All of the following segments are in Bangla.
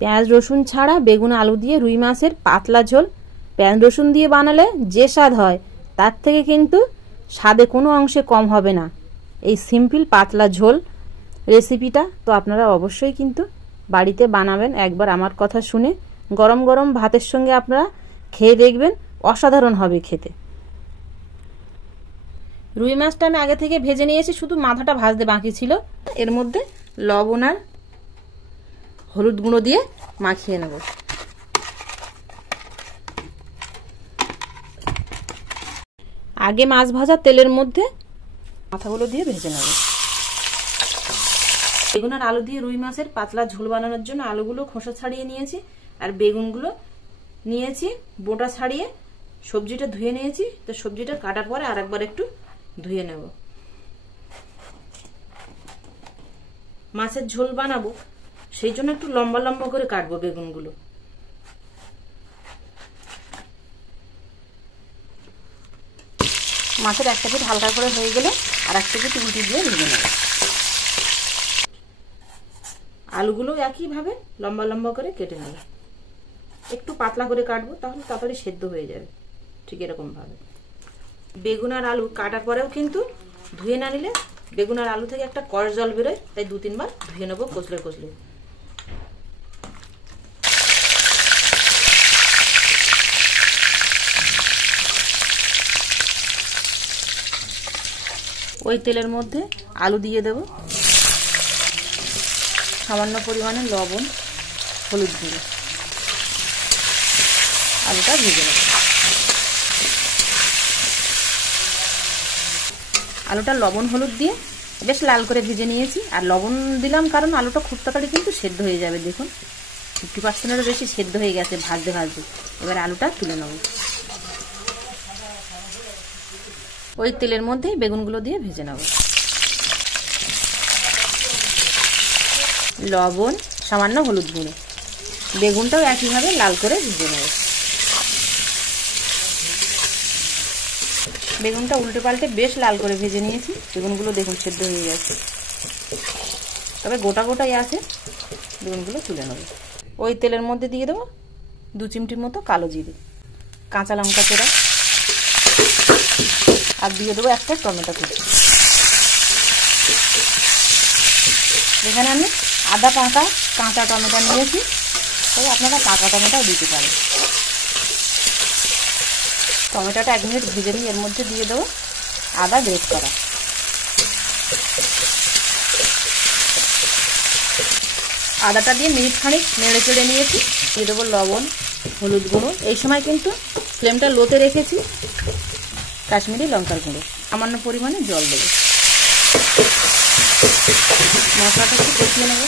পেঁয়াজ রসুন ছাড়া বেগুন আলু দিয়ে রুই মাছের পাতলা ঝোল পেঁয়াজ রসুন দিয়ে বানালে যে স্বাদ হয় তার থেকে কিন্তু স্বাদে কোনো অংশে কম হবে না এই সিম্পল পাতলা ঝোল রেসিপিটা। তো আপনারা অবশ্যই কিন্তু বাড়িতে বানাবেন একবার আমার কথা শুনে। গরম গরম ভাতের সঙ্গে আপনারা খেয়ে দেখবেন, অসাধারণ হবে খেতে। রুই মাছটা আমি আগে থেকে ভেজে নিয়েছি, শুধু মাথাটা ভাজতে বাকি ছিল। এর মধ্যে লবণ আর হলুদ গুঁড়ো দিয়ে মাখিয়ে নেব। আগে মাছ ভাজা তেলের মধ্যে মাথাগুলো দিয়ে ভেজে নেব। বেগুন আর আলু দিয়ে রুই মাছের পাতলা ঝোল বানানোর জন্য আলুগুলো খোসা ছাড়িয়ে নিয়েছি আর বেগুনগুলো নিয়েছি বোটা ছাড়িয়ে। সবজিটা ধুয়ে নিয়েছি, তো সবজিটা কাটার পরে আর একবার একটু ধুয়ে নেব। মাছের ঝোল বানাবো সেই জন্য একটু লম্বা লম্বা করে কাটবো বেগুনগুলো। মাছের একটা পিঠ হালকা করে হয়ে গেলে আর একটা পিঠ উল্টি দিয়ে ভেজে নেব। আলুগুলো একইভাবে লম্বা লম্বা করে কেটে নেব। একটু পাতলা করে কাটবো, তাহলে তাড়াতাড়ি সেদ্ধ হয়ে যাবে। ঠিক এরকম ভাবে বেগুন আর আলু কাটার পরেও কিন্তু ধুয়ে না নিলে বেগুন আর আলু থেকে একটা কষ জল বেরোয়, তাই 2-3 বার ধুয়ে নেবো কষলে কষলে। ওই তেলের মধ্যে আলু দিয়ে দেব, সামান্য পরিমাণে লবণ হলুদ গুঁড়ো, আলুটা ভেজে নেব। আলুটা লবণ হলুদ দিয়ে বেশ লাল করে ভেজে নিয়েছি। আর লবণ দিলাম কারণ আলুটা খুব তাড়াতাড়ি কিন্তু সেদ্ধ হয়ে যাবে। দেখুন 50%-এরও বেশি সেদ্ধ হয়ে গেছে ভাজতে ভাজতে। এবার আলুটা তুলে নেব। ওই তেলের মধ্যেই বেগুনগুলো দিয়ে ভেজে নেব। লবণ, সামান্য হলুদ গুঁড়ো, বেগুনটাও একইভাবে লাল করে ভেজে নেব। বেগুনটা উল্টে পাল্টে বেশ লাল করে ভেজে নিয়েছি। বেগুনগুলো দেখুন সেদ্ধ হয়ে গেছে, তবে গোটা গোটাই আছে। বেগুনগুলো তুলে নেব। ওই তেলের মধ্যে দিয়ে দেবো 2 চিমটির মতো কালো জিরে, কাঁচা লঙ্কা চেরা, আর দিয়ে দেবো একটা টমেটো কুচি। এখানে আমি আধা পাকা কাঁচা টমেটো নিয়েছি, তবে আপনারা পাকা টমেটোও দিতে পারেন। টমেটোটা 1 মিনিট ভেজে নিয়ে এর মধ্যে দিয়ে দেবো আদা গ্রেট করা। আদাটা দিয়ে মিনিট খানিক নেড়ে চেড়ে নিয়েছি। দিয়ে দেবো লবণ হলুদ গুঁড়ো। এই সময় কিন্তু ফ্লেমটা লোতে রেখেছি। কাশ্মীরি লঙ্কার গুঁড়ো, সামান্য পরিমাণে জল দেবো। মশলাটা একটু কষিয়ে নেব।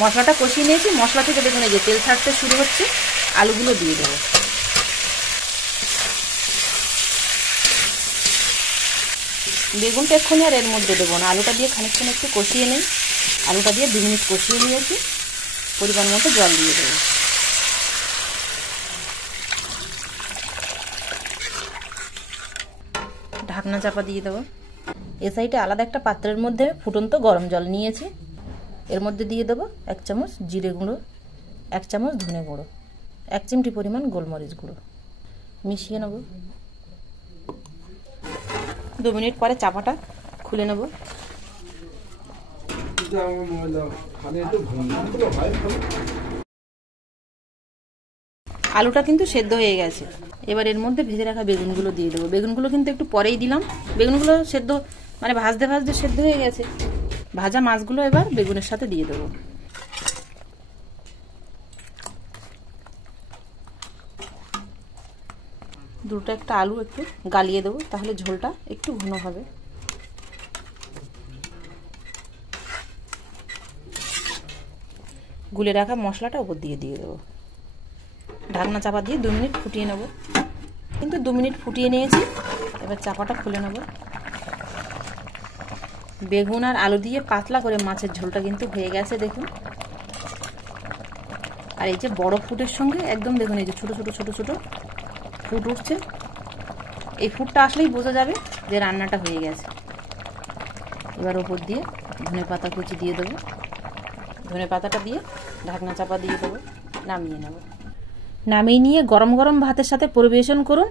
মশলাটা কষিয়ে নিয়েছি। মশলা থেকে দেখুন এই যে তেল ছাড়তে শুরু হচ্ছে। আলুগুলো দিয়ে দেবো। বেগুনটা এক্ষুনি আর এর মধ্যে দেবো না, আলুটা দিয়ে খানিকক্ষণ একটু কষিয়ে নিই। আলুটা দিয়ে 2 মিনিট কষিয়ে নিয়েছি। পরিমাণ মতো জল দিয়ে দেবো। ঢাকনা চাপা দিয়ে দেবো। এ সাইডে আলাদা একটা পাত্রের মধ্যে ফুটন্ত গরম জল নিয়েছি। এর মধ্যে দিয়ে দেবো 1 চামচ জিরে গুঁড়ো, 1 চামচ ধনে গুঁড়ো, 1 চিমটি পরিমাণ গোলমরিচ গুঁড়ো, মিশিয়ে নেব। 2 মিনিট পরে চাপাটা খুলে নেব। আলুটা কিন্তু সেদ্ধ হয়ে গেছে। এবার এর মধ্যে ভেজে রাখা বেগুনগুলো দিয়ে দেবো। বেগুনগুলো কিন্তু একটু পরেই দিলাম। বেগুনগুলো সেদ্ধ মানে ভাজতে ভাজতে সেদ্ধ হয়ে গেছে। ভাজা মাছগুলো এবার বেগুনের সাথে দিয়ে দেবো। দুটো একটা আলু একটু গালিয়ে দেবো, তাহলে ঝোলটা একটু ঘন হবে। গুলে রাখা মশলাটা উপর দিয়ে দেবো। ঢাকনা চাপা দিয়ে 2 মিনিট ফুটিয়ে নেব। কিন্তু 2 মিনিট ফুটিয়ে নিয়েছি। এবার চাপাটা খুলে নেব। বেগুন আর আলু দিয়ে পাতলা করে মাছের ঝোলটা কিন্তু হয়ে গেছে দেখুন। আর এই যে বড় ফুটের সঙ্গে একদম দেখুন এই যে ছোট ছোট ছোট ছোট ফুট উঠছে। এই ফুটটা আসলেই বোঝা যাবে যে রান্নাটা হয়ে গেছে। এবার ওপর দিয়ে ধনেপাতা কুচি দিয়ে দেবো। ধনে পাতাটা দিয়ে ঢাকনা চাপা দিয়ে দেবো, নামিয়ে নেব। নামিয়ে নিয়ে গরম গরম ভাতের সাথে পরিবেশন করুন।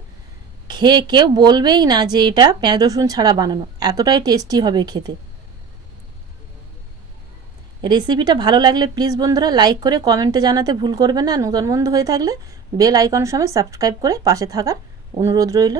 খেয়ে কেউ বলবেই না যে এটা পেঁয়াজ রসুন ছাড়া বানানো, এতটাই টেস্টি হবে খেতে। রেসিপিটা ভালো লাগলে প্লিজ বন্ধুরা লাইক করে কমেন্টে জানাতে ভুল করবেন না। নতুন বন্ধু হয়ে থাকলে বেল আইকন সমেত সাবস্ক্রাইব করে পাশে থাকার অনুরোধ রইল।